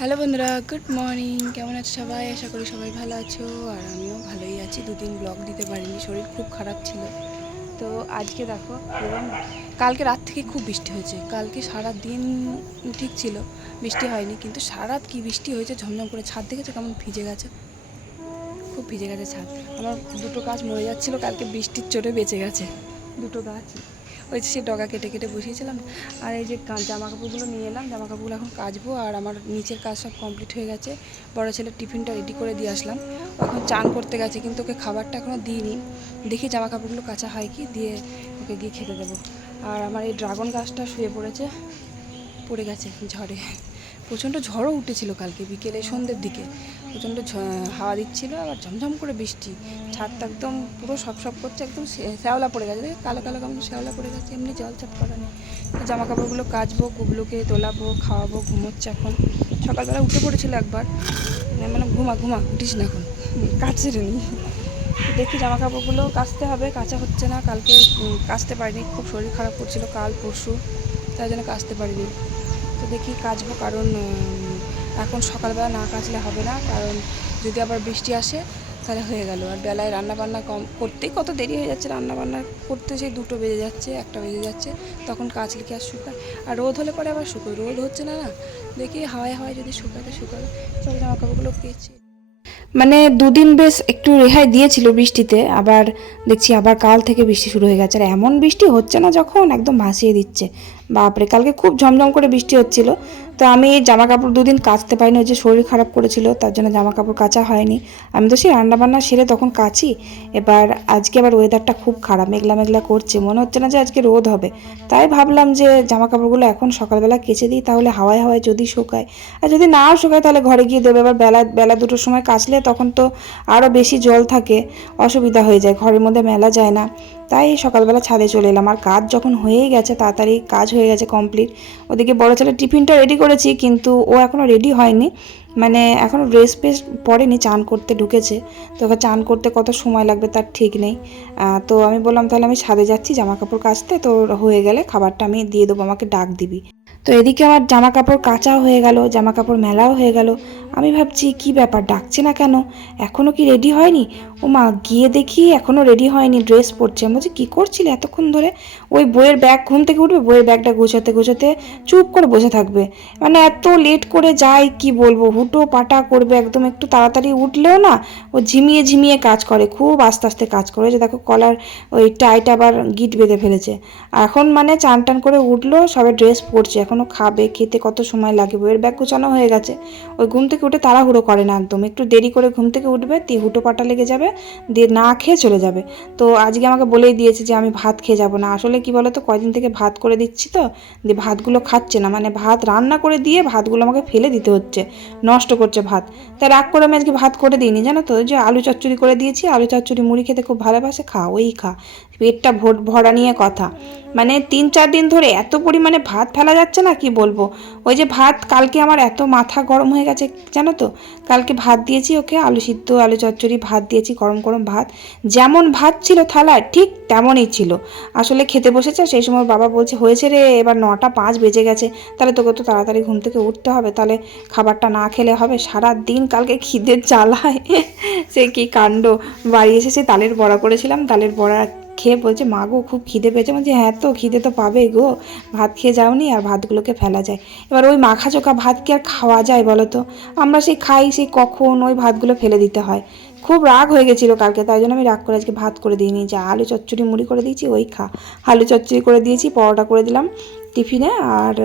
Hello বন্ধুরা, good morning. কেমন আছো সবাই? আশা করি সবাই ভালো আছো। আর আমিও ভালোই আছি। দুদিন ব্লগ দিতে পারিনি, শরীর খুব খারাপ ছিল। তো আজকে দেখো এবং কালকে রাত থেকে খুব বৃষ্টি হয়েছে। কালকে সারা দিন ঠিক ছিল, বৃষ্টি হয়নি। কিন্তু সারা রাত কী বৃষ্টি হয়েছে, ঝমঝম করে ছাদ দেখেছ কেমন ভিজে গেছে? খুব ভিজে গেছে ছাদ। আমার দুটো গাছ মরে যাচ্ছিল, কালকে বৃষ্টির চোটে বেঁচে গেছে। দুটো গাছ। ওই সে ডগা কেটে কেটে বসিয়েছিলাম। আর এই যে জামা কাপড়গুলো নিয়ে এলাম জামা কাপড়গুলো এখন কাচবো আর আমার নিচের কাজ সব কমপ্লিট হয়ে গেছে। বড় ছেলের টিফিনটা রেডি করে দিয়ে আসলাম। এখন চান করতে গেছে কিন্তু ওকে খাবারটা এখনও দিইনি। দেখি জামা কাপড়গুলো কাচা হয় কি? দিয়ে ওকে গিয়ে খেতে দেবো। আর আমার এই ড্রাগন গাছটা শুয়ে পড়েছে, পড়ে গেছে ঝড়ে। প্রচণ্ড ঝড়ও উঠেছিল কালকে বিকেলে সন্ধ্যের দিকে। প্রচণ্ড হাওয়া দিচ্ছিল, আবার ঝমঝম করে বৃষ্টি। ছাদটা একদম পুরো সব সব করছে, একদম শ্যাওলা পড়ে গেছে। কালো কালো কেমন শ্যাওলা পড়ে গেছে, এমনি জল চাপ করা নেই। জামা কাপড়গুলো কাচবো, কুবলুকে তোলাবো, খাওয়াবো, ঘুমোচ্ছে এখন। সকালবেলা উঠে পড়েছিল একবার। মানে ঘুমা ঘুমা, উঠিস না এখন। কাছে নি। দেখি জামা কাপড়গুলো কাচতে হবে, কাচা হচ্ছে না, কালকে কাচতে পারিনি, খুব শরীর খারাপ করছিল কাল, পরশু, তাই জন্য কাচতে পারিনি। তো দেখি কাচবো কারণ এখন সকালবেলা না কাচলে হবে না, কারণ যদি আবার বৃষ্টি আসে তাহলে হয়ে গেল। আর বেলায় রান্না বান্না কম করতেই কত দেরি হয়ে যাচ্ছে রান্না বান্না করতে সেই দুটো বেজে যাচ্ছে, একটা বেজে যাচ্ছে, তখন কাচলে কি আর শুকায়? আর রোদ হলে পরে আবার শুকোয়, রোদ হচ্ছে না না? দেখি হাওয়ায় হাওয়ায় যদি শুকাতে শুকাবে, চলো জামা কাপড়গুলো কেচে। মানে দুদিন বেশ একটু রেহাই দিয়েছিল বৃষ্টিতে, আবার দেখছি আবার কাল থেকে বৃষ্টি শুরু হয়ে গেছে, আর এমন বৃষ্টি হচ্ছে না যখন একদম ভাসিয়ে দিচ্ছে। বাপরে, কালকে খুব ঝমঝম করে বৃষ্টি হচ্ছিল। তো আমি এই জামা কাপড় দুদিন কাচতে পারিনি, ওই যে শরীর খারাপ করেছিল, তার জন্য জামা কাপড় কাচা হয়নি। আমি তো সেই রান্নাবান্না সেরে তখন কাচি। এবার আজকে আবার ওয়েদারটা খুব খারাপ মেঘলা মেঘলা করছে, মনে হচ্ছে না যে আজকে রোদ হবে। তাই ভাবলাম যে জামা কাপড়গুলো এখন সকালবেলা কেচে দিই, তাহলে হাওয়ায় হাওয়ায় যদি শুকায়। আর যদি নাও শুকায়, তাহলে ঘরে গিয়ে দেবে। এবার বেলা বেলা দুটোর সময় কাচলে তখন তো আরও বেশি জল থাকে, অসুবিধা হয়ে যায়, ঘরের মধ্যে মেলা যায় না। তাই সকালবেলা ছাদে চলে এলাম। আর কাজ যখন হয়েই গেছে, তাড়াতাড়ি কাজ হয়ে গেছে কমপ্লিট ওদিকে বড় ছেলে টিফিনটা রেডি করেছি, কিন্তু ও এখনও রেডি হয়নি। মানে এখনও ড্রেস ফ্রেস পরেনি চান করতে ঢুকেছে। তো ওকে চান করতে কত সময় লাগবে তার ঠিক নেই। তো আমি বললাম, তাহলে আমি ছাদে যাচ্ছি জামা কাপড় কাচতে। তো হয়ে গেলে খাবারটা আমি দিয়ে দেবো, আমাকে ডাক দিবি। তো এদিকে আমার জামা কাপড় কাচাও হয়ে গেল জামা কাপড় মেলাও হয়ে গেল। আমি ভাবছি, কি ব্যাপার, ডাকছে না কেন? এখনও কি রেডি হয়নি? ও মা গিয়ে দেখি এখনও রেডি হয়নি ড্রেস পরছে। আমি বলছি, কী করছিলে এতক্ষণ ধরে? ওই বইয়ের ব্যাগ ঘুম থেকে উঠবে, বইয়ের ব্যাগটা গোছাতে গোছাতে চুপ করে বসে থাকবে। মানে এত লেট করে যায় কি বলব? হুটো পাটা করবে একদম, একটু তাড়াতাড়ি উঠলেও না, ও ঝিমিয়ে ঝিমিয়ে কাজ করে, খুব আস্তে আস্তে কাজ করে। যে দেখো কলার ওই টাইট আবার গিট বেঁধে ফেলেছে। এখন মানে চান টান করে উঠল, সবে ড্রেস পরছে এখনও খাবে, খেতে কত সময় লাগে, বইয়ের ব্যাগ গোছানো হয়ে গেছে। ওই ঘুম থেকে উঠে তাড়াহুড়ো করে না একদম। একটু দেরি করে ঘুম থেকে উঠবে দিয়ে হুটো পাটা লেগে যাবে, দিয়ে না খেয়ে চলে যাবে। তো আজকে আমাকে বলেই দিয়েছে যে, আমি ভাত খেয়ে যাব না। আসলে কি বলো তো কয়দিন থেকে ভাত করে দিচ্ছি তো, দিয়ে ভাতগুলো খাচ্ছে না। মানে ভাত রান্না করে দিয়ে ভাতগুলো আমাকে ফেলে দিতে হচ্ছে, নষ্ট করছে ভাত। তাই রাগ করে আমি আজকে ভাত করে দিইনি, জানো তো? যে আলু চচ্চড়ি করে দিয়েছি, আলু চচ্চড়ি মুড়ি খেতে খুব ভালোবাসে, খা, ওই খা। পেটটা ভোট ভরা নিয়ে কথা। মানে তিন চার দিন ধরে এত পরিমাণে ভাত ফেলা যাচ্ছে না, কি বলব? ওই যে ভাত কালকে আমার এত মাথা গরম হয়ে গেছে জানো তো? কালকে ভাত দিয়েছি ওকে, আলু সিদ্ধ, আলু চচ্চড়ি, ভাত দিয়েছি, গরম গরম ভাত। যেমন ভাত ছিল থালায়, ঠিক তেমনই ছিল। আসলে খেতে বসেছে, সেই সময় বাবা বলছে, হয়েছে রে, এবার নটা পাঁচ বেজে গেছে। তাহলে তোকে তো তাড়াতাড়ি ঘুম থেকে উঠতে হবে। তাহলে খাবারটা না খেলে হবে। সারা দিন কালকে খিদের জ্বালায়। সে কি কাণ্ড? বাড়ি এসে সে তালের বড়া করেছিলাম। তালের বড়া খেয়ে বলছে, মা গো, খুব খিদে পেয়েছে। বলছে হ্যাঁ তো, খিদে তো পাবেই গো। ভাত খেয়ে যাওনি আর ভাতগুলোকে ফেলা যায়। এবার ওই মাখা চোখা ভাত কি আর খাওয়া যায় বলো তো? আমরা সেই খাই, সেই কখন ওই ভাতগুলো ফেলে দিতে হয়। খুব রাগ হয়ে গেছিল কালকে, তাই জন্য আমি রাগ করে আজকে ভাত করে দিইনি। যে আলু চচ্চড়ি মুড়ি করে দিয়েছি, ওই খা। আলু চচ্চড়ি করে দিয়েছি, পরোটা করে দিলাম। টিফিনে আর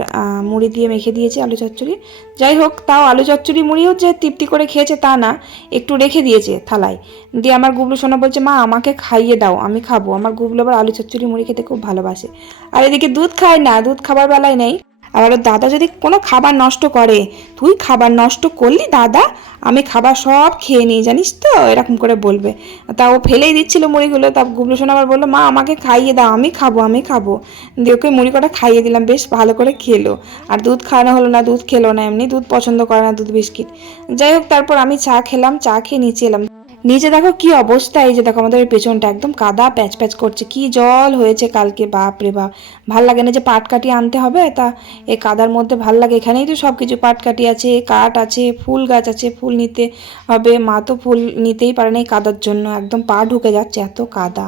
মুড়ি দিয়ে মেখে দিয়েছে আলু চচ্চড়ি। যাই হোক, তাও আলু চচ্চড়ি মুড়িও যে তৃপ্তি করে খেয়েছে তা না, একটু রেখে দিয়েছে থালায়। দিয়ে আমার গুবলু শোনা বলছে, মা, আমাকে খাইয়ে দাও, আমি খাব। আমার গুবলু আবার আলু চচ্চড়ি মুড়ি খেতে খুব ভালোবাসে। আর এদিকে দুধ খায় না, দুধ খাবার বেলায় নেই। আবার ওর দাদা যদি কোনো খাবার নষ্ট করে, তুই খাবার নষ্ট করলি দাদা, আমি খাবার সব খেয়ে নিই, জানিস তো? এরকম করে বলবে। তা ও ফেলেই দিচ্ছিল মুড়িগুলো, তা গুবলু আবার বলল, মা, আমাকে খাইয়ে দাও, আমি খাব আমি খাব। দিয়ে ওকে মুড়ি কটা খাইয়ে দিলাম, বেশ ভালো করে খেলো। আর দুধ খাওয়ানো হলো না, দুধ খেলো না, এমনি দুধ পছন্দ করে না দুধ বিস্কিট। যাই হোক, তারপর আমি চা খেলাম, চা খেয়ে নিচে এলাম। নিচে দেখো কি অবস্থা, এই যে দেখো আমাদের পেছনটা একদম কাদা প্যাচ প্যাচ করছে, কি জল হয়েছে কালকে, বাপ রে বাপ। ভালো লাগে না যে পাট কাটি আনতে হবে, তা এই কাদার মধ্যে ভালো লাগে, এখানেই তো সব কিছু পাট কাটি আছে, কাঠ আছে, ফুল গাছ আছে, ফুল নিতে হবে, মা তো ফুল নিতেই পারে না এই কাদার জন্য, একদম পা ঢুকে যাচ্ছে, এত কাদা।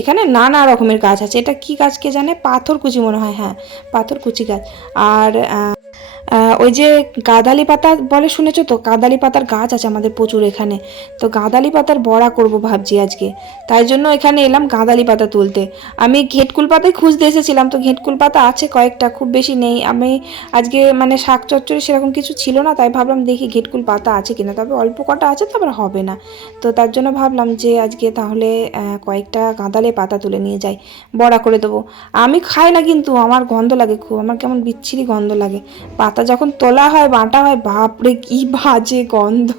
এখানে নানা রকমের গাছ আছে, এটা কি গাছ কে জানে? পাথরকুচি মনে হয় হ্যাঁ পাথরকুচি গাছ। আর ওই যে গাদালি পাতা বলে শুনেছো তো? গাদালি পাতার গাছ আছে আমাদের প্রচুর এখানে। তো গাঁদালি পাতার বড়া করব ভাবছি আজকে। তাই জন্য এখানে এলাম গাঁদালি পাতা তুলতে। আমি ঘেটকুল পাতাই খুঁজতে এসেছিলাম। তো ঘেটকুল পাতা আছে কয়েকটা, খুব বেশি নেই। আমি আজকে মানে শাক চচ্চড়ি সেরকম কিছু ছিল না, তাই ভাবলাম দেখি ঘেটকুল পাতা আছে কিনা। তবে অল্প কটা আছে তারপর হবে না। তো তার জন্য ভাবলাম যে আজকে তাহলে কয়েকটা গাঁদালে পাতা তুলে নিয়ে যাই। বড়া করে দেবো। আমি খাই না কিন্তু, আমার গন্ধ লাগে খুব। আমার কেমন বিচ্ছিরি গন্ধ লাগে। পাতা যখন তোলা হয়, বাঁটা হয়, বাপরে কি ভাজে গন্ধ।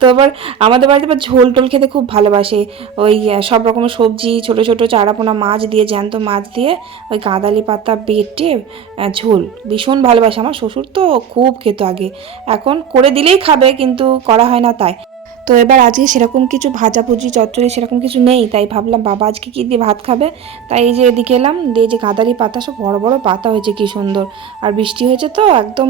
তো আবার আমাদের বাড়িতে আবার ঝোল টোল খেতে খুব ভালোবাসে। ওই সব রকমের সবজি, ছোট ছোট চারাপোনা মাছ দিয়ে, জ্যান্ত মাছ দিয়ে, ওই গাঁদালি পাতা বেটে ঝোল। ভীষণ ভালোবাসে। আমার শ্বশুর তো খুব খেত আগে। এখন করে দিলেই খাবে, কিন্তু করা হয় না তাই। তো এবার আজকে সেরকম কিছু ভাজাভুজি, চচ্চড়ি সেরকম কিছু নেই, তাই ভাবলাম বাবা আজকে কী দিয়ে ভাত খাবে? তাই এই যে এদিকে এলাম, দিয়ে যে গাঁদারি পাতা সব বড় বড় পাতা হয়েছে, কি সুন্দর। আর বৃষ্টি হয়েছে তো, একদম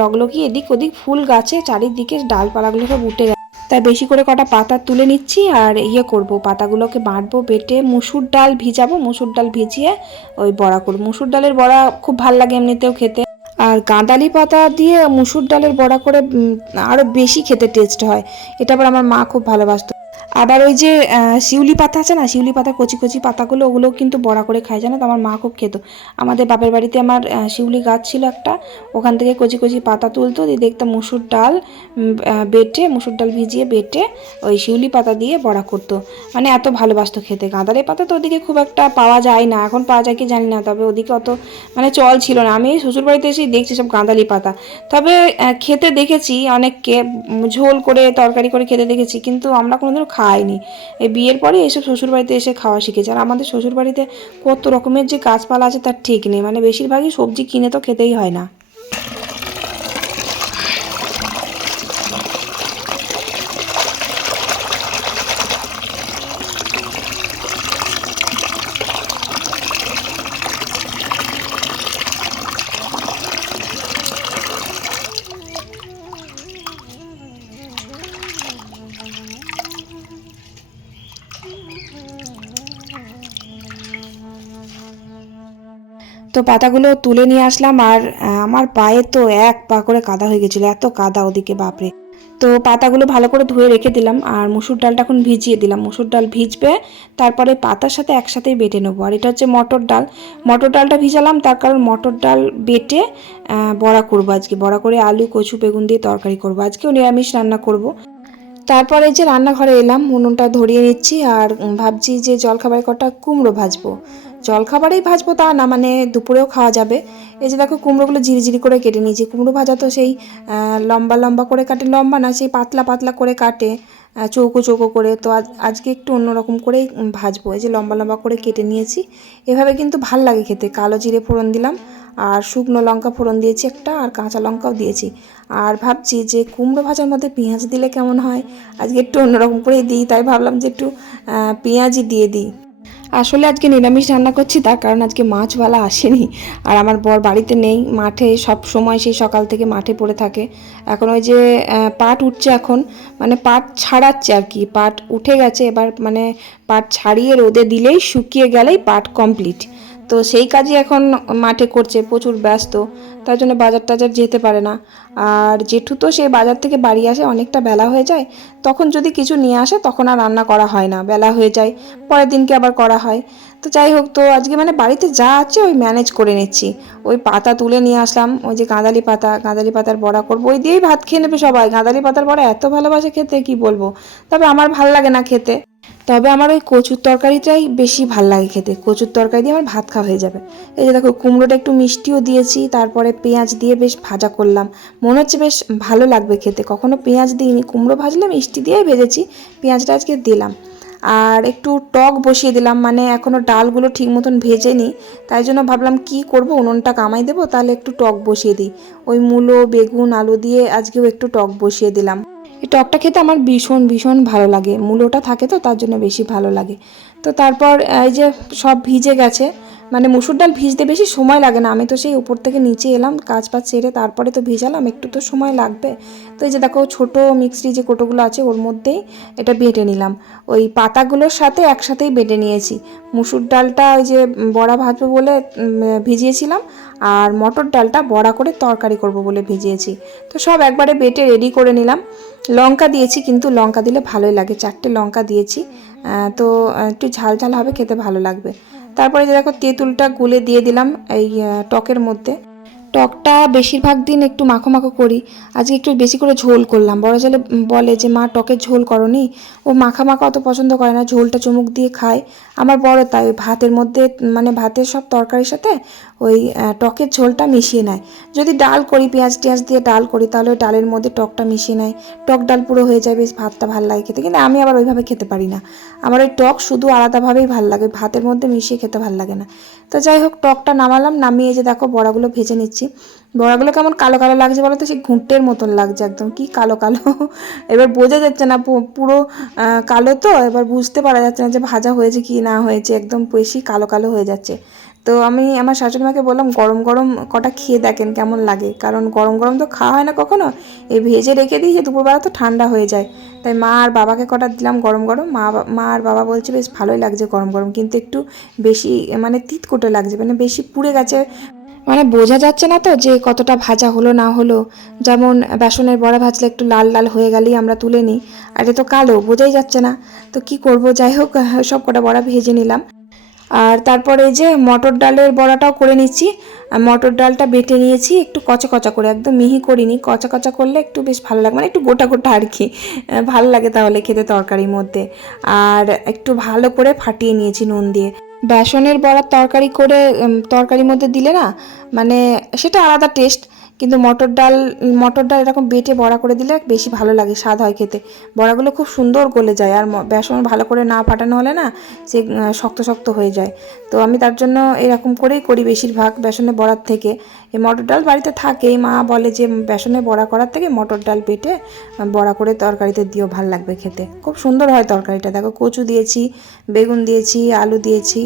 লগলকি এদিক ওদিক ফুল গাছে, চারিদিকে ডালপালাগুলো সব উঠে গেছে। তাই বেশি করে কটা পাতা তুলে নিচ্ছি আর ইয়ে করব, পাতাগুলোকে বাঁটবো, বেটে মুসুর ডাল ভিজাবো, মুসুর ডাল ভিজিয়ে ওই বড়া করব। মুসুর ডালের বড়া খুব ভালো লাগে এমনিতেও খেতে। আর গাঁদালি পাতা দিয়ে মুসুর ডালের বড়া করে আরও বেশি খেতে টেস্ট হয়। এটা আবার আমার মা খুব ভালোবাসতো। আবার ওই যে শিউলি পাতা আছে না, শিউলি পাতা, কচি কচি পাতাগুলো, ওগুলোও কিন্তু বড়া করে খায়, জানো? তো আমার মা খুব খেত। আমাদের বাপের বাড়িতে আমার শিউলি গাছ ছিল একটা। ওখান থেকে কচি কচি পাতা তুলতো, দিয়ে দেখতাম মুসুর ডাল বেটে, মুসুর ডাল ভিজিয়ে বেটে ওই শিউলি পাতা দিয়ে বড়া করতো। মানে এত ভালোবাসতো খেতে। গাঁদালি পাতা তো ওদিকে খুব একটা পাওয়া যায় না। এখন পাওয়া যায় কি জানি না, তবে ওদিকে অত মানে চল ছিল না। আমি শ্বশুর বাড়িতে এসেই দেখছি সব গাঁদালি পাতা। তবে খেতে দেখেছি অনেককে ঝোল করে, তরকারি করে খেতে দেখেছি। কিন্তু আমরা কোনোদিনও খাইনি এই বিয়ের পরে এসব শ্বশুরবাড়িতে এসে খাওয়া শিখেছে। আর আমাদের শ্বশুরবাড়িতে কত রকমের যে গাছপালা আছে তার ঠিক নেই। মানে বেশিরভাগই সবজি কিনে তো খেতেই হয় না। তো পাতাগুলো তুলে নিয়ে আসলাম আর আমার পায়ে তো এক পা করে কাদা হয়ে গেছিল, এত কাদা ওদিকে, বাপরে। তো পাতাগুলো ভালো করে ধুয়ে রেখে দিলাম আর মুসুর ডালটা এখন ভিজিয়ে দিলাম। মুসুর ডাল ভিজবে, তারপরে পাতার সাথে একসাথেই বেটে নেব। আর এটা হচ্ছে মটর ডাল। মটর ডালটা ভিজালাম, তার কারণ মটর ডাল বেটে বড়া করব আজকে। বড়া করে আলু, কচু, বেগুন দিয়ে তরকারি করব। আজকেও নিরামিষ রান্না করব। তারপরে যে রান্নাঘরে এলাম, উনুনটা ধরিয়ে নিচ্ছি আর ভাবছি যে জলখাবার কটা কুমড়ো ভাজবো। জলখাবারেই ভাজবো তা না মানে দুপুরেও খাওয়া যাবে। এই যে দেখো কুমড়োগুলো ঝিরিঝিরি করে কেটে নিয়েছি। কুমড়ো ভাজা তো সেই লম্বা লম্বা করে কাটে, লম্বা না, সেই পাতলা পাতলা করে কাটে চৌকো চৌকো করে। তো আজ, আজকে একটু অন্যরকম করেই ভাজবো। এই যে লম্বা লম্বা করে কেটে নিয়েছি। এভাবে কিন্তু ভালো লাগে খেতে। কালো জিরে ফোড়ন দিলাম, আর শুকনো লঙ্কা ফোড়ন দিয়েছি একটা, আর কাঁচা লঙ্কাও দিয়েছি। আর ভাবছি যে কুমড়ো ভাজার মধ্যে পেঁয়াজ দিলে কেমন হয়? আজকে একটু অন্যরকম করেই দিই, তাই ভাবলাম যে একটু পেঁয়াজই দিয়ে দিই। আসলে আজকে নিরামিষ রান্না করছি তার কারণ আজকে মাছওয়ালা আসেনি। আর আমার বর বাড়িতে নেই, মাঠে সব সময় সেই সকাল থেকে মাঠে পড়ে থাকে। এখন ওই যে পাট উঠছে এখন মানে পাট ছাড়াচ্ছে আর কি, পাট উঠে গেছে, এবার মানে পাট ছাড়িয়ে রোদে দিলেই শুকিয়ে গেলেই পাট কমপ্লিট তো সেই কাজই এখন মাঠে করছে, প্রচুর ব্যস্ত। তার জন্য বাজার টাজার যেতে পারে না। আর জেঠু তো সেই বাজার থেকে বাড়ি আসে, অনেকটা বেলা হয়ে যায়। তখন যদি কিছু নিয়ে আসে, তখন আর রান্না করা হয় না। বেলা হয়ে যায়, পরের দিনকে আবার করা হয়। তো যাই হোক, তো আজকে মানে বাড়িতে যা আছে ওই ম্যানেজ করে নিচ্ছি। ওই পাতা তুলে নিয়ে আসলাম, ওই যে গাঁদালি পাতা, গাঁদালি পাতার বড়া করব। ওই দিয়েই ভাত খেয়ে নেবে সবাই। গাঁদালি পাতার বড়া এত ভালোবাসে খেতে, কি বলব? তবে আমার ভালো লাগে না খেতে। তবে আমার ওই কচুর তরকারিটাই বেশি ভালো লাগে খেতে। কচুর তরকারি দিয়ে আমার ভাত খাওয়া হয়ে যাবে। এই যে দেখো, কুমড়োটা একটু মিষ্টিও দিয়েছি, তারপরে পেঁয়াজ দিয়ে বেশ ভাজা করলাম। মনে হচ্ছে বেশ ভালো লাগবে খেতে। কখনো পেঁয়াজ দিইনি, কুমড়ো ভাজলে মিষ্টি দিয়েই ভেজেছি, পেঁয়াজটা আজকে দিলাম। আর একটু টক বসিয়ে দিলাম মানে এখনও ডালগুলো ঠিক মতন ভেজেনি, তাই জন্য ভাবলাম কি করব, উনুনটা কামাই দেবো, তাহলে একটু টক বসিয়ে দিই। ওই মূলো, বেগুন, আলু দিয়ে আজকেও একটু টক বসিয়ে দিলাম। এই টকটা খেতে আমার ভীষণ ভীষণ ভালো লাগে। মূলোটা থাকে তো, তার জন্য বেশি ভালো লাগে। তো তারপর এই যে সব ভিজে গেছে মানে মুসুর ডাল ভিজতে বেশি সময় লাগে না। আমি তো সেই উপর থেকে নিচে এলাম, কাজ বাজ সেরে তারপরে তো ভিজালাম, একটু তো সময় লাগবে। তো এই যে দেখো, ছোটো মিক্সি যে কোটোগুলো আছে, ওর মধ্যেই এটা বেটে নিলাম। ওই পাতাগুলোর সাথে একসাথেই বেটে নিয়েছি। মুসুর ডালটা ওই যে বড়া ভাজবো বলে ভিজিয়েছিলাম, আর মটর ডালটা বড়া করে তরকারি করব বলে ভিজিয়েছি। তো সব একবারে বেটে রেডি করে নিলাম। লঙ্কা দিয়েছি কিন্তু লঙ্কা দিলে ভালোই লাগে। চারটে লঙ্কা দিয়েছি। তো একটু ঝাল ঝাল হবে খেতে ভালো লাগবে। তারপরে যে দেখো তেঁতুলটা গুলে দিয়ে দিলাম এই টকের মধ্যে। টকটা বেশিরভাগ দিন একটু মাখো মাখো করি। আজকে একটু বেশি করে ঝোল করলাম। বড় ছেলে বলে যে, মা টকের ঝোল করনি। ও মাখা মাখা অত পছন্দ করে না, ঝোলটা চুমুক দিয়ে খায়। আমার বড় তাই, ওই ভাতের মধ্যে মানে ভাতের সব তরকারির সাথে ওই টকের ঝোলটা মিশিয়ে নেয়। যদি ডাল করি, পেঁয়াজ টিয়াজ দিয়ে ডাল করি, তাহলে ওই ডালের মধ্যে টকটা মিশিয়ে নেয়। টক ডাল পুরো হয়ে যায়, বেশ ভাতটা ভালো লাগে খেতে। কিন্তু আমি আবার ওইভাবে খেতে পারি না। আমার ওই টক শুধু আলাদাভাবেই ভালো লাগে ভাতের মধ্যে মিশিয়ে খেতে ভালো লাগে না। তো যাই হোক, টকটা নামালাম, নামিয়ে যে দেখো, বড়াগুলো ভেজে নিচ্ছি। বড়াগুলো কেমন কালো কালো লাগছে বলো তো? সেই ঘুঁটের মতন লাগছে একদম। কি কালো কালো? এবার বোঝা যাচ্ছে না পুরো কালো তো? এবার বুঝতে পারা যাচ্ছে না যে ভাজা হয়েছে কি না হয়েছে। একদম বেশি কালো কালো হয়ে যাচ্ছে। তো আমি আমার শাশুড়ি মাকে বললাম, গরম গরম কটা খেয়ে দেখেন কেমন লাগে। কারণ গরম গরম তো খাওয়া হয় না কখনো। এই ভেজে রেখে দিই, যে দুপুরবেলা তো ঠান্ডা হয়ে যায়। তাই মা আর বাবাকে কটা দিলাম গরম গরম। মা মা আর বাবা বলছে, বেশ ভালোই লাগছে গরম গরম। কিন্তু একটু বেশি মানে তিতকুটে লাগছে মানে বেশি পুড়ে গেছে মানে বোঝা যাচ্ছে না তো যে কতটা ভাজা হলো না হলো। যেমন বেসনের বড়া ভাজলে একটু লাল লাল হয়ে গেলেই আমরা তুলে নিই। আর এটা তো কালো, বোঝাই যাচ্ছে না। তো কি করব? যাই হোক, সব কটা বড়া ভেজে নিলাম। আর তারপরে এই যে মটর ডালের বড়াটাও করে নিচ্ছি। আর মটর ডালটা বেটে নিয়েছি, একটু কচা কচা করে, একদম মিহি করিনি, কচা কচা করলে একটু বেশ ভালো লাগে মানে একটু গোটা গোটা আর কি। ভালো লাগে তাহলে খেতে তরকারির মধ্যে। আর একটু ভালো করে ফাটিয়ে নিয়েছি নুন দিয়ে। বেসনের বড়ার তরকারি করে তরকারির মধ্যে দিলে না মানে সেটা আলাদা টেস্ট কিন্তু মটর ডাল মটর ডাল এরকম বেটে বড়া করে দিলে বেশি ভালো লাগে, স্বাদ হয় খেতে। বড়াগুলো খুব সুন্দর গলে যায় আর বেসন ভালো করে না ফাটানো হলে না সে শক্ত শক্ত হয়ে যায়। তো আমি তার জন্য এরকম করেই করি বেশিরভাগ বেসনে বড়ার থেকে। এই মটর ডাল বাড়িতে থাকেই মা বলে যে বেসনে বড়া করার থেকে মটর ডাল বেটে বড়া করে তরকারিতে দিও, ভালো লাগবে খেতে। খুব সুন্দর হয় তরকারিটা। দেখো কচু দিয়েছি, বেগুন দিয়েছি, আলু দিয়েছি।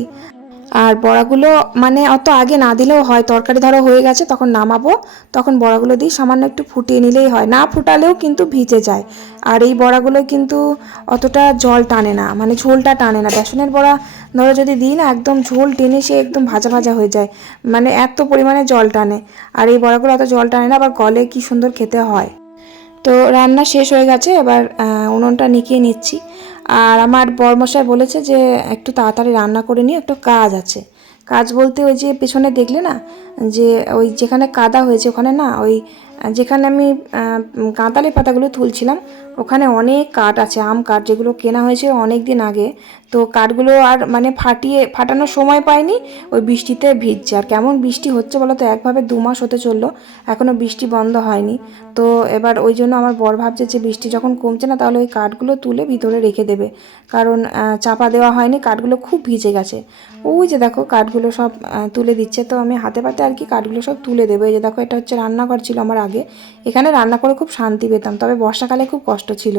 আর বড়াগুলো মানে অত আগে না দিলেও হয়, তরকারি ধরো হয়ে গেছে, তখন নামাবো, তখন বড়াগুলো দিই, সামান্য একটু ফুটিয়ে নিলেই হয়। না ফুটালেও কিন্তু ভিজে যায়। আর এই বড়াগুলো কিন্তু অতটা জল টানে না মানে ঝোলটা টানে না। বেসনের বড়া ধরো যদি দিই না, একদম ঝোল টেনে সে একদম ভাজা ভাজা হয়ে যায় মানে এত পরিমাণে জল টানে। আর এই বড়াগুলো অত জল টানে না, আবার গলে কি সুন্দর খেতে হয়। তো রান্না শেষ হয়ে গেছে, এবার উনুনটা নিকিয়ে নিচ্ছি। আর আমার বরমশাই বলেছে যে একটু তাড়াতাড়ি রান্না করে নিয়ে একটু কাজ আছে। কাজ বলতে ওই যে পেছনে দেখলে না, যে ওই যেখানে কাদা হয়েছে ওখানে না, ওই যেখানে আমি কাঁতালি পাতাগুলো তুলছিলাম ওখানে অনেক কাঠ আছে, আম কাঠ যেগুলো কেনা হয়েছে অনেক দিন আগে। তো কাঠগুলো আর মানে ফাটিয়ে, ফাটানোর সময় পাইনি, ওই বৃষ্টিতে ভিজছে। আর কেমন বৃষ্টি হচ্ছে বলো তো, একভাবে দু মাস হতে চলল এখনও বৃষ্টি বন্ধ হয়নি। তো এবার ওই জন্য আমার বর ভাবছে যে বৃষ্টি যখন কমছে না, তাহলে ওই কাঠগুলো তুলে ভিতরে রেখে দেবে। কারণ চাপা দেওয়া হয়নি, কাঠগুলো খুব ভিজে গেছে। ওই যে দেখো, কাঠগুলো সব তুলে দিচ্ছে। তো আমি হাতে পাতে আর কি কাঠগুলো সব তুলে দেবো। এই যে দেখো, এটা হচ্ছে রান্নাঘর ছিল আমার আগে। এখানে রান্না করে খুব শান্তি পেতাম। তবে বর্ষাকালে খুব কষ্ট ছিল।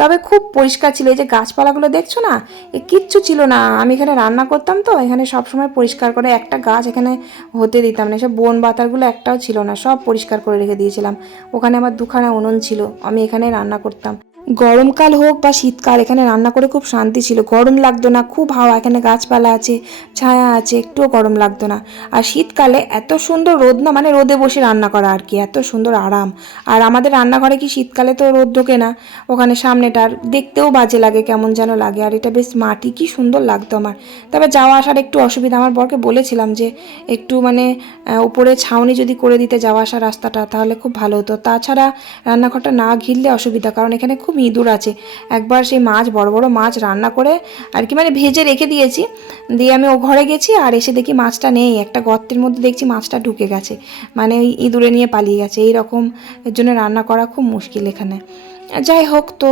তবে খুব পরিষ্কার ছিল। এই যে গাছপালাগুলো দেখছ না? এ কিচ্ছু ছিল না। আমি এখানে রান্না করতাম তো, এখানে সব সময় পরিষ্কার করে একটা গাছ এখানে হতে দিতাম না। সব বন বাতারগুলো একটাও ছিল না, সব পরিষ্কার করে রেখে দিয়েছিলাম। ওখানে আমার দুখানা উনুন ছিল, আমি এখানে রান্না করতাম। গরমকাল হোক বা শীতকাল, এখানে রান্না করে খুব শান্তি ছিল। গরম লাগতো না, খুব হাওয়া, এখানে গাছপালা আছে, ছায়া আছে, একটুও গরম লাগতো না। আর শীতকালে এত সুন্দর রোদ না মানে রোদে বসে রান্না করা আর কি, এত সুন্দর আরাম। আর আমাদের রান্নাঘরে কি শীতকালে তো রোদ ঢোকে না, ওখানে সামনেটার দেখতেও বাজে লাগে, কেমন যেন লাগে। আর এটা বেশ মাটি, কি সুন্দর লাগতো আমার। তবে যাওয়া আসার একটু অসুবিধা, আমার বরকে বলেছিলাম যে একটু মানে উপরে ছাউনি যদি করে দিতে যাওয়া আসা রাস্তাটা, তাহলে খুব ভালো হতো। তাছাড়া রান্নাঘরটা না ঘিরলে অসুবিধা, কারণ এখানে খুব ইঁদুর আছে। একবার সেই মাছ, বড় বড় মাছ রান্না করে আর কি মানে ভেজে রেখে দিয়েছি। দিয়ে আমি ও ঘরে গেছি আর এসে দেখি মাছটা নেই। একটা গর্তের মধ্যে দেখছি মাছটা ঢুকে গেছে। মানে ওই ইঁদুরে নিয়ে পালিয়ে গেছে। এই রকম এর জন্য রান্না করা খুব মুশকিল এখানে। যাই হোক তো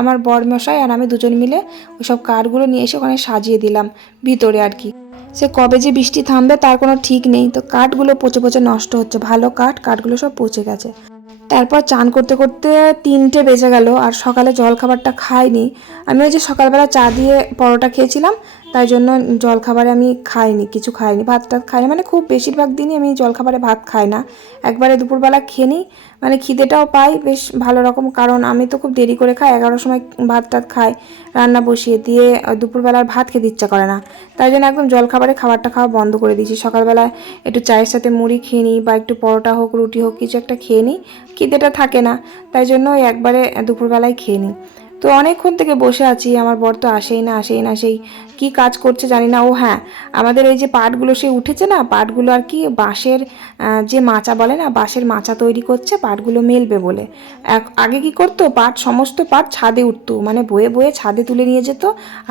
আমার বরমশাই আর আমি দুজন মিলে ওইসব কাঠগুলো নিয়ে এসে ওখানে সাজিয়ে দিলাম ভিতরে আর কি। সে কবে যে বৃষ্টি থামবে তার কোনো ঠিক নেই। তো কাঠগুলো পচে পচে নষ্ট হচ্ছে। ভালো কাঠ, কাঠগুলো সব পচে গেছে। তারপর চান করতে করতে তিনটে বেজে গেল আর সকালে জলখাবারটা খাইনি। আমি ওই যে সকালবেলা চা দিয়ে পরোটা খেয়েছিলাম তাই জন্য জলখাবারে আমি খাইনি, কিছু খাইনি ভাত টাত খাইনি। মানে খুব বেশিরভাগ দিনই আমি জলখাবারে ভাত খাই না। একবারে দুপুরবেলা খেয়ে নিই মানে খিদেটাও পাই বেশ ভালো রকম, কারণ আমি তো খুব দেরি করে খাই, এগারোটার সময় ভাত টাত খাই, রান্না বসিয়ে দিয়ে দুপুরবেলার ভাত খেতে ইচ্ছা করে না। তাই জন্য একদম জলখাবারে খাবারটা খাওয়া বন্ধ করে দিয়েছি। সকালবেলায় একটু চায়ের সাথে মুড়ি খেয়ে নিই বা একটু পরোটা হোক, রুটি হোক, কিছু একটা খেয়ে নিই খিদেটা থাকে না। তাই জন্য একবারে দুপুরবেলায় খেয়ে নিই তো অনেকক্ষণ থেকে বসে আছি, আমার বর তো আসেই না আসেই না, সেই কি কাজ করছে জানি না, ও হ্যাঁ আমাদের এই যে পাটগুলো সে উঠেছে না, পাটগুলো আর কি বাঁশের যে মাচা বলে না, বাঁশের মাচা তৈরি করছে, পাটগুলো মেলবে বলে। আগে কি করতো, পাট, সমস্ত পাট ছাদে উঠতো মানে বয়ে বয়ে ছাদে তুলে নিয়ে যেত,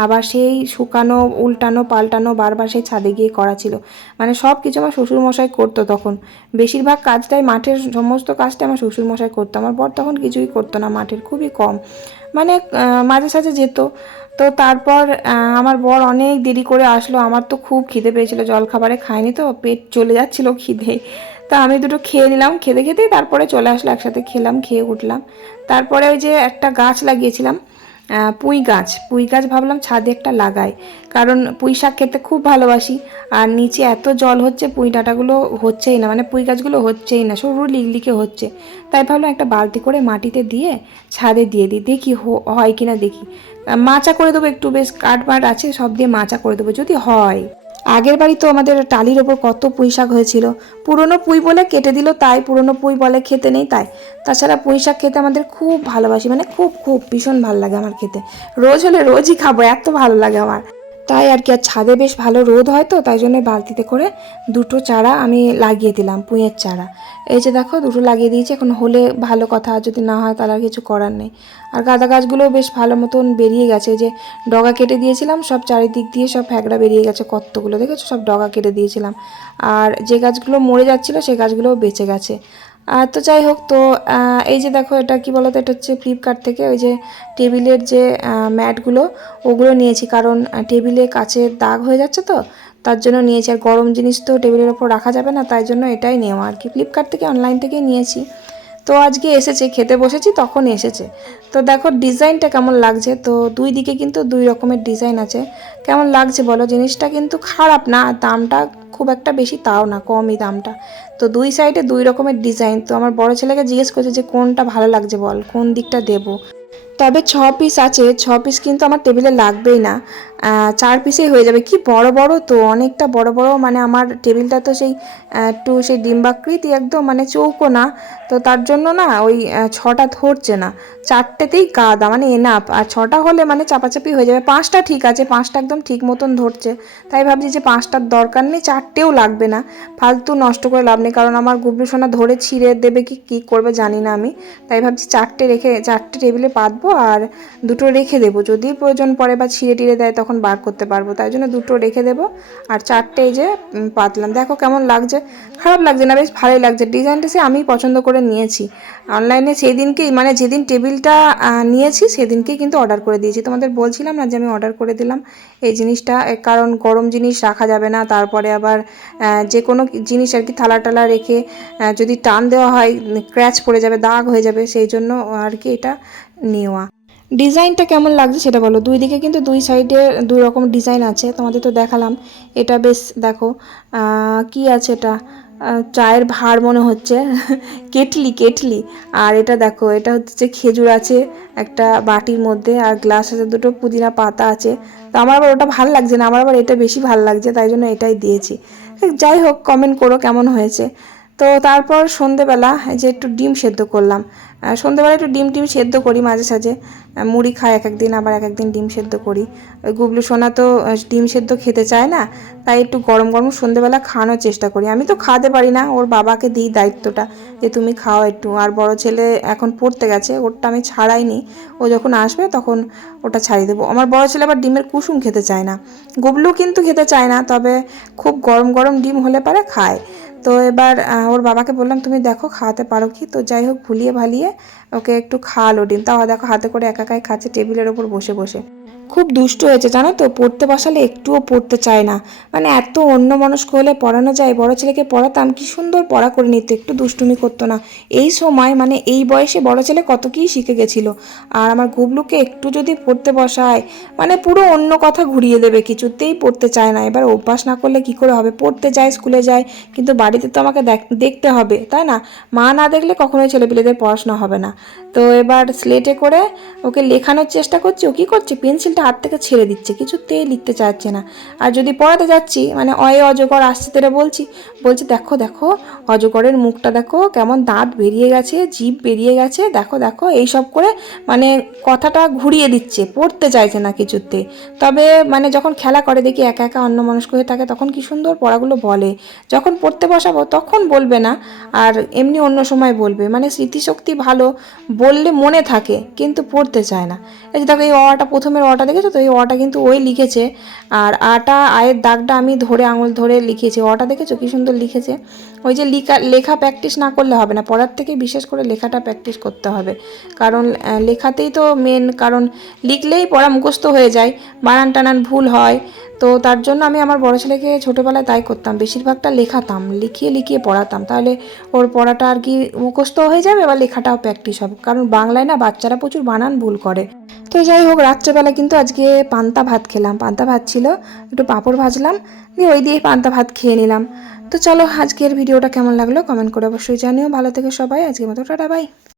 আবার সেই শুকানো, উল্টানো, পাল্টানো বারবার সেই ছাদে গিয়ে করা ছিল। মানে সব কিছু আমার শ্বশুরমশাই করতো তখন। বেশিরভাগ কাজটাই মাঠের সমস্ত কাজটা আমার শ্বশুরমশাই করতো, আমার বর তখন কিছুই করতো না মাঠের, খুবই কম। মানে মাঝে সাঝে যেত। তো তারপর আমার বর অনেক দেরি করে আসলো। আমার তো খুব খিদে পেয়েছিল জল খাবারে খাইনি তো, পেট চলে যাচ্ছিল খিদে। তা আমি দুটো খেয়ে নিলাম, খেতে খেতেই তারপরে চলে আসলো, একসাথে খেলাম, খেয়ে উঠলাম। তারপরে ওই যে একটা গাছ লাগিয়েছিলাম পুঁই গাছ। পুঁই গাছ ভাবলাম ছাদে একটা লাগাই। কারণ পুঁই শাক খেতে খুব ভালোবাসি। আর নিচে এত জল হচ্ছে, পুঁই ডাঁটাগুলো হচ্ছেই না। মানে পুঁই গাছগুলো হচ্ছেই না, সরু লিগলিকে হচ্ছে। তাই ভাবলাম একটা বালতি করে মাটিতে দিয়ে ছাদে দিয়ে দিই। দেখি হয় কিনা দেখি। মাচা করে দেবো একটু, বেশ কাঠ বাট আছে, সব দিয়ে মাচা করে দেবো, যদি হয়। আগের বাড়ি তো আমাদের টালির ওপর কত পুঁই শাক হয়েছিল। পুরনো পুঁই বলে কেটে দিল তাই, পুরনো পুঁই বলে খেতে নেই তাই। তাছাড়া পুঁই শাক খেতে আমাদের খুব ভালোবাসি মানে খুব খুব ভীষণ ভালো লাগে আমার খেতে। রোজ হলে রোজই খাব, এত ভালো লাগে আমার। তাই আর কি, আর ছাদে বেশ ভালো রোদ হয় তো, তাই জন্য বালতিতে করে দুটো চারা আমি লাগিয়ে দিলাম, পুঁইয়ের চারা। এই যে দেখো, দুটো লাগিয়ে দিয়েছি, এখন হলে ভালো কথা যদি না হয় তাহলে আর কিছু করার নেই। আর গাঁদা গাছগুলোও বেশ ভালো মতন বেরিয়ে গেছে যে ডগা কেটে দিয়েছিলাম, সব চারিদিক দিয়ে সব ফ্যাকড়া বেরিয়ে গেছে, কতগুলো, দেখেছ? সব ডগা কেটে দিয়েছিলাম। আর যে গাছগুলো মরে যাচ্ছিল সেই গাছগুলোও বেঁচে গেছে। তো যাই হোক, তো এই যে দেখো এটা কি বলতো, এটা হচ্ছে ফ্লিপকার্ট থেকে ওই যে টেবিলের যে ম্যাটগুলো ওগুলো নিয়েছি। কারণ টেবিলে কাছে দাগ হয়ে যাচ্ছে তো, তার জন্য নিয়েছি। আর গরম জিনিস তো টেবিলের ওপর রাখা যাবে না, তাই জন্য এটাই নেওয়া আর কি। ফ্লিপকার্ট থেকে অনলাইন থেকেই নিয়েছি। তো আজকে এসেছে, খেতে বসেছি, তখন এসেছে। তো দেখো ডিজাইনটা কেমন লাগছে? তো দুই দিকে কিন্তু দুই রকমের ডিজাইন আছে। কেমন লাগছে বলো? জিনিসটা কিন্তু খারাপ না, দামটা খুব একটা বেশি তাও না, কমই দামটা। তো দুই সাইডে দুই রকমের ডিজাইন। তো আমার বড় ছেলেকে জিজ্ঞেস করছে যে কোনটা ভালো লাগছে বল, কোন দিকটা দেবো? তবে ছ পিস আছে, ছ পিস কিন্তু আমার টেবিলে লাগবেই না। চার পিসেই হয়ে যাবে। কি বড় বড় তো, অনেকটা বড় বড়। মানে আমার টেবিলটা তো সেই একটু সেই ডিম্বাকৃতি একদম মানে চৌকো না। তো তার জন্য না ওই ছটা ধরছে না। চারটেতেই কাদা মানে এনাফ আর ছটা হলে মানে চাপাচাপি হয়ে যাবে। পাঁচটা ঠিক আছে, পাঁচটা একদম ঠিক মতন ধরছে। তাই ভাবছি যে পাঁচটার দরকার নেই, চারটেও লাগবে না। ফালতু নষ্ট করে লাভ নেই, কারণ আমার গুবলু সোনা ধরে ছিঁড়ে দেবে কি, কী করবে জানি না আমি। তাই ভাবছি চারটে রেখে, চারটে টেবিলে পাতবো আর দুটো রেখে দেবো। যদি প্রয়োজন পড়ে বা ছিঁড়ে টিড়ে দেয়, তখন বার করতে পারব, তাই জন্য দুটো রেখে দেবো। আর চারটে এই যে পাতলাম। দেখো কেমন লাগছে। খারাপ লাগছে না, বেশ ভালোই লাগছে। ডিজাইনটা সে আমি পছন্দ করে নিয়েছি। অনলাইনে সেই দিনকেই মানে যেদিন টেবিলটা নিয়েছি, সেদিনকেই কিন্তু অর্ডার করে দিয়েছি। তোমাদের বলছিলাম না যে আমি অর্ডার করে দিলাম এই জিনিসটা। কারণ গরম জিনিস রাখা যাবে না। তারপরে আবার যে কোনো জিনিস আর কি থালা টালা রেখে যদি টান দেওয়া হয় ক্র্যাচ পড়ে যাবে, দাগ হয়ে যাবে, সেই জন্য আর কি এটা নেওয়া। ডিজাইনটা কেমন লাগছে সেটা বলো। দুই দিকে কিন্তু দুই সাইডে দুই রকম ডিজাইন আছে, তোমাদের তো দেখালাম। এটা বেশ দেখো কি আছে এটা? চায়ের ভার মনে হচ্ছে। Kettle kettle. আর এটা দেখো, এটা হচ্ছে খেজুর আছে একটা বাটির মধ্যে, আর গ্লাস আছে দুটো, পুদিনা পাতা আছে। তো আমার আবার ওটা ভালো লাগছে না, আমার আবার এটা বেশি ভালো লাগছে, তাই জন্য এটাই দিয়েছি। যাই হোক কমেন্ট করো কেমন হয়েছে। তো তারপর সন্ধেবেলা যে একটু ডিম সেদ্ধ করলাম। সন্ধেবেলা একটু ডিম টিম সেদ্ধ করি মাঝে সাঝে। মুড়ি খাই, এক একদিন আবার এক একদিন ডিম সেদ্ধ করি। ওই গুবলু সোনা তো ডিম সেদ্ধ খেতে চায় না, তাই একটু গরম গরম সন্ধেবেলা খাওয়ানোর চেষ্টা করি। আমি তো খাওয়াতে পারি না, ওর বাবাকে দিই দায়িত্বটা যে তুমি খাও একটু। আর বড় ছেলে এখন পড়তে গেছে, ওরটা আমি ছাড়াইনি। ও যখন আসবে তখন ওটা ছাড়িয়ে দেবো। আমার বড় ছেলে আবার ডিমের কুসুম খেতে চায় না। গুবলু কিন্তু খেতে চায় না, তবে খুব গরম গরম ডিম হলে পারে খায়। তো এবার ওর বাবাকে বললাম, তুমি দেখো, খাওয়াতে পারো কি? তো যাই হোক, ভুলিয়ে ভালিয়ে ওকে একটু খাওয়ালো ডিম। তাও দেখো, হাতে করে একা একাই খাচ্ছে, টেবিলের ওপর বসে বসে। খুব দুষ্ট হয়েছে, জানো তো? পড়তে বসালে একটুও পড়তে চায় না। মানে এত অন্য মনস্ক হলে পড়ানো যায়, বড় ছেলেকে পড়াতাম, কি সুন্দর পড়া করে নিত, একটু দুষ্টুমি করতো না। এই সময় মানে এই বয়সে বড় ছেলে কত কী শিখে গেছিল। আর আমার গুবলুকে একটু যদি পড়তে বসায় মানে পুরো অন্য কথা ঘুরিয়ে দেবে, কিছুতেই পড়তে চায় না। এবার অভ্যাস না করলে কি করে হবে? পড়তে যায়, স্কুলে যায়, কিন্তু বাড়িতে তো আমাকে দেখ- দেখতে হবে, তাই না? মা না দেখলে কখনোই ছেলেপিলেদের পড়াশোনা হবে না। তো এবার স্লেটে করে ওকে লেখানোর চেষ্টা করছি। ও কী করছে? পেন্সিলটা হাত থেকে ছেড়ে দিচ্ছে, কিছুতেই লিখতে চাচ্ছে না। আর যদি পড়াতে যাচ্ছি মানে অয়ে অজগর আসছে তেরে বলছি বলছি দেখো দেখো, অজগরের মুখটা দেখো, কেমন দাঁত বেরিয়ে গেছে, জিভ বেরিয়ে গেছে, দেখো দেখো, এইসব করে মানে কথাটা ঘুরিয়ে দিচ্ছে, পড়তে চাইছে না কিছুতে। তবে মানে যখন খেলা করে দেখি একা একা অন্য মনস্ক হয়ে থাকে, তখন কি সুন্দর পড়াগুলো বলে। যখন পড়তে বসাবো, তখন বলবে না, আর এমনি অন্য সময় বলবে। মানে স্মৃতিশক্তি ভালো বললে মনে থাকে, কিন্তু পড়তে চায় না। এই যে দেখো, এই অটা প্রথমের অটা দেখেছ তো? এই অটা কিন্তু ওই লিখেছে। আর আটা, আয়ের দাগটা আমি ধরে, আঙুল ধরে লিখেছি। অটা দেখেছ কি সুন্দর লিখেছে? ওই যে লিখা, লেখা প্র্যাকটিস না করলে হবে না। পড়ার থেকে বিশেষ করে লেখাটা প্র্যাকটিস করতে হবে। কারণ লেখাতেই তো মেন কারণ, লিখলেই পড়া মুখস্থ হয়ে যায়, বানান টানান ভুল হয়। তো তার জন্য আমি আমার বড় ছেলেকে ছোটোবেলায় তাই করতাম। বেশিরভাগটা লেখাতাম, লিখিয়ে লিখিয়ে পড়াতাম। তাহলে ওর পড়াটা আর কি মুখস্থ হয়ে যাবে? বা লেখাটাও প্র্যাকটিস হবে। কারণ বাংলায় না বাচ্চারা প্রচুর বানান ভুল করে। তো যাই হোক, রাত্রেবেলা কিন্তু আজকে পান্তা ভাত খেলাম। পান্তা ভাত ছিল, একটু পাঁপড় ভাজলাম, দিয়ে ওই দিয়ে পান্তা ভাত খেয়ে নিলাম। তো চলো, আজকের ভিডিওটা কেমন লাগল কমেন্ট করে অবশ্যই জানিও। ভালো থেকে সবাই আজকের মতো টাটা বাই